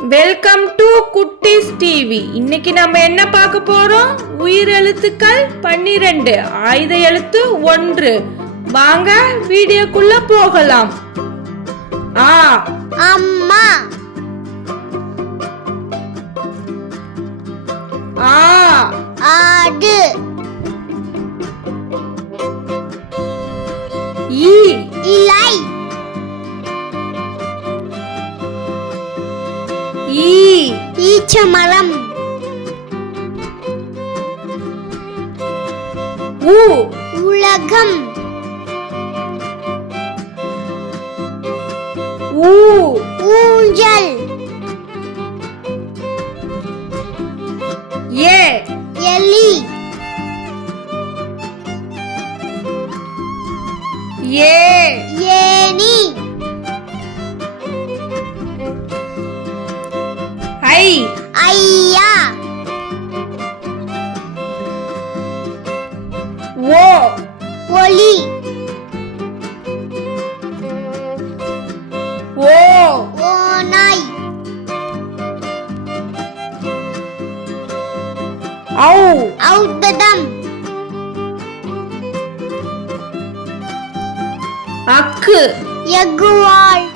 Welcome to குட்டிஸ் TV இன்னைக்கு நம்ம என்ன பார்க்க போறோம்? உயிர் எழுத்துக்கள் பன்னிரெண்டு ஆயுத எழுத்து ஒன்று. வாங்க வீடியோக்குள்ள போகலாம். ஆ. அம்மா. ஆ. ஆடு. ஈ. இலை. ஈ. ஈச்சமரம் உ உலகம். ஊ. ஊஞ்சல். ஏ. எலி. ஏ. ஐ. ஐயா. ஓ. ஒளி. ஓ. ஓநாய். ஔ. ஔத்ததம். அக்கு. எகுவாள்